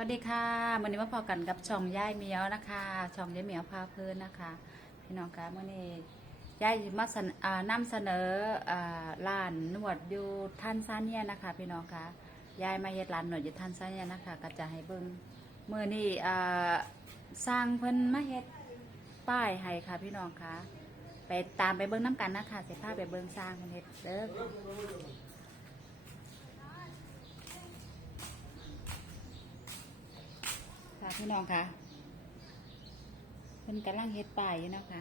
วัสดีค่ะวันนี้มาพอกันกับช่องย่ายเมียวนะคะช่องย่ายเมียวพาเพลินนะคะ พี่น้องคะมื่อนี้ย่ายมาเสนอ่านำเสนอร้านนวดอยู่ทันซาเนียนะคะ พี่น้องคะย่ายมาเฮ็ดร้านนวดอยู่ทันซาเนียนะคะก็จะให้เบิ่งเมื่อนี้อ่สร้างเพิ่นมาเฮ็ดป้ายให้ค่ะ พี่น้องคะไปตามไปเบิ่งน้ำกันนะคะเสร็จพาไปเบิ่งสร้างเพิ่นเฮ็ดเด้อ พี่น้องคะเป็นกำลังเฮ็ดป้ายอยู่นะคะ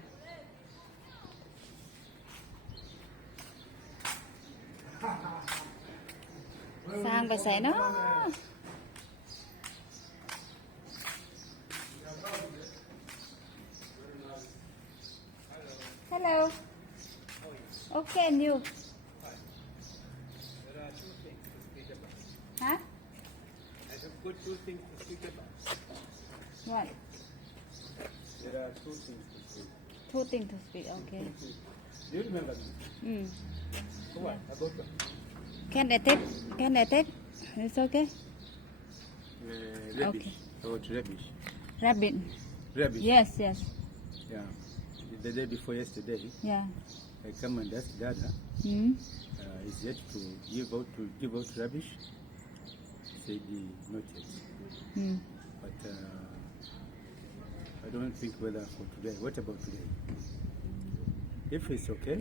สร้างไปใส่เนาะฮัลโหลโอเคนิวฮะ I have got two things to speak about. What There are two things to speak. two things to speak okay Do you remember me? อืม For what? About what? Can I take? Can I take? It's okay. Uh, rubbish. Okay. About rubbish. Rabbit. Rubbish. Yes, yes. Yeah. The day before yesterday, Yeah. I come and ask Dada, Hmm. uh, is yet to give out to give out rubbish. Said not yet. Hmm. But uh, I don't think whether for today. What about today? If it's okay,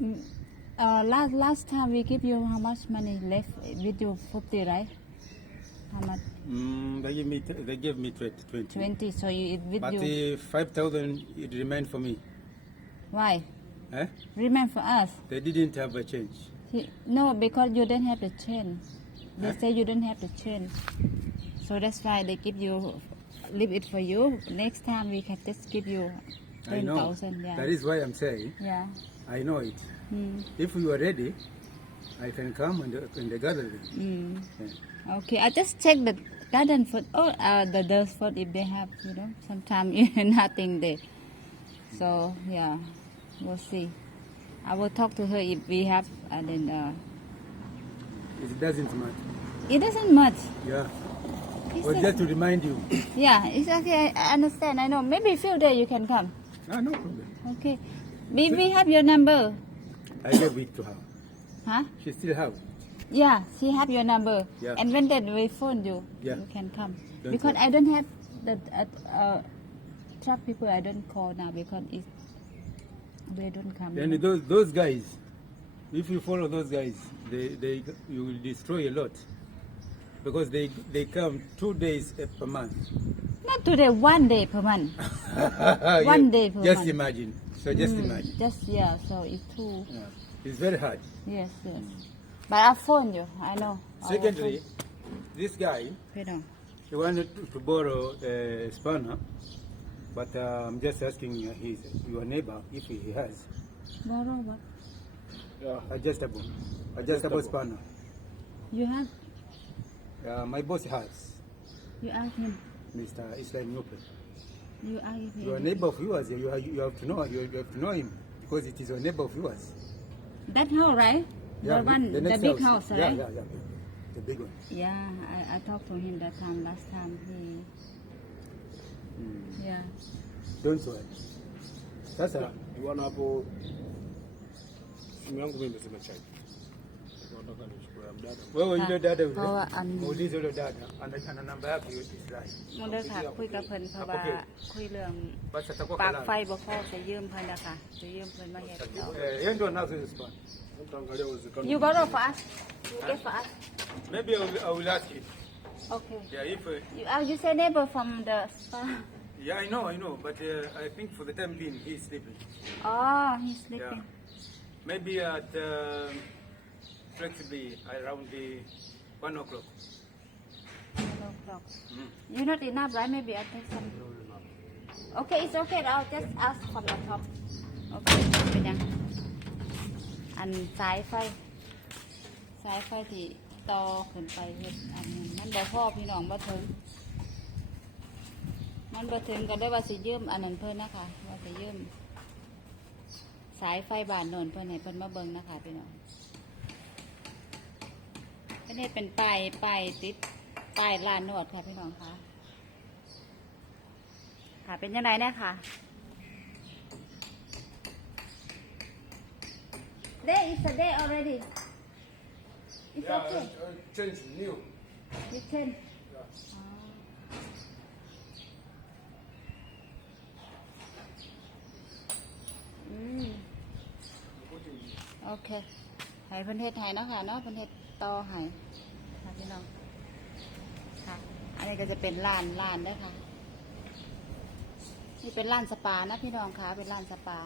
Mm. Uh, last last time we give you how much money left with you fifty right? How much? mm, they give me t- they gave me 20. 20. So you it with But you. the 5,000 it remained for me. Why? Eh? Remain for us. They didn't have a change. He- No, because you don't have the change. They Huh? say you don't have the change. So that's why they give you leave it for you. Next time we can just give you I ten know. thousand. Yeah. That is why I'm saying yeah. I know it. Hmm. If you are ready, I can come in the, in the gathering. Hmm. Yeah. Okay, I just check the garden food. Oh, uh, the those food if they have, you know, sometimes nothing there. So yeah, we'll see. I will talk to her if we have, and then uh, It doesn't matter. it doesn't much. Yeah. Said- just to remind you. yeah, it's okay. I understand. I know. Maybe a few days you can come. Ah, no problem. Okay. We we have your number, I gave it to her. huh? She still have. Yeah, she have your number. Yeah. And when then we phone you, Yeah. you can come. Don't because worry. I don't have the uh, uh, truck people. I don't call now because it they don't come. Then those those guys, if you follow those guys, they, they you will destroy a lot. Because they they come two days per month. Not today, one day per month. One day per Just month. imagine. So just Mm, imagine. Just yeah. So it's two. Yeah. It's very hard. Yes, yes. But I phone you. I know. I Secondly, this guy, phone. You know. he wanted to, to borrow a spanner, but uh, I'm just asking his your neighbor if he has Borrow what? adjustable, adjustable spanner. You have. Uh, my boss has, You ask him. Mr. Islam Nyope. You ask him. You are neighbor of yours, you, have- you have to know, you, you have to know him because it is a neighbor of yours. That house, right? Yeah, the one, the, next big house, house right? yeah, yeah, yeah. the big one. Yeah, I, I talked to him that time, last time. He, Mm. yeah. Don't worry. Sasa Bwana hapo simu yangu mimi imesema chaji. wewe yule dadaเพราะว่า yule, อัน muulize yule dada, ana, ana namba yake yote Islai. มันได้ค่ะคุยกับเพิ่นเพราะว่า Apokee. คุยเรื่อง Basi atakuwa ปลัก kalala. ไฟบ่พอจะยืมเพิ่นนะคะจะยืมเพิ่นมาเฮ็ดเอา Eh, yeye ndo anazo hizo spanner. Nitaangalia uwezekano. You borrow for us? You get for us? Maybe I will, I will ask him. Okay. Yeah, if uh, You, uh, you say neighbor from the spa? yeah, I know, I know, but uh, I think for the time being he's sleeping. Oh, he's sleeping. Maybe at uh, flexibly around the one o'clock. No o'clock. Mm. You not enough, right? Maybe I take some. Okay, it's okay. I'll just ask from the top. Okay, เป็นยัง อันสายไฟ สายไฟที่ต่อขึ้นไปเฮ็ดอันนี้มันบ่พอพี่น้องบ่ถึง มันบ่ถึงก็ได้ว่าสิยืมอันนั้นเพิ่นนะคะ ว่าสิยืมสายไฟบ้านโนนเพิ่นให้เพิ่นมาเบิ่งนะคะพี่น้อง เพิ่นเฮ็ดเป็นป้ายป้ายติดป้ายร้านนวดค่ะพี่น้องคะค่ะเป็นยังไงเนี่ยค่ะ Day is a day already It's okay change new. You can อืมโอเคให้เพิ่นเฮ็ดให้เนาะค่ะเนาะเพิ่นเฮ็ด ต่อให้ค่ะพี่น้องค่ะ อันนี้ก็จะเป็นลานลานได้ค่ะ นี่เป็นลานสปานะพี่น้องค่ะเป็นลานสปา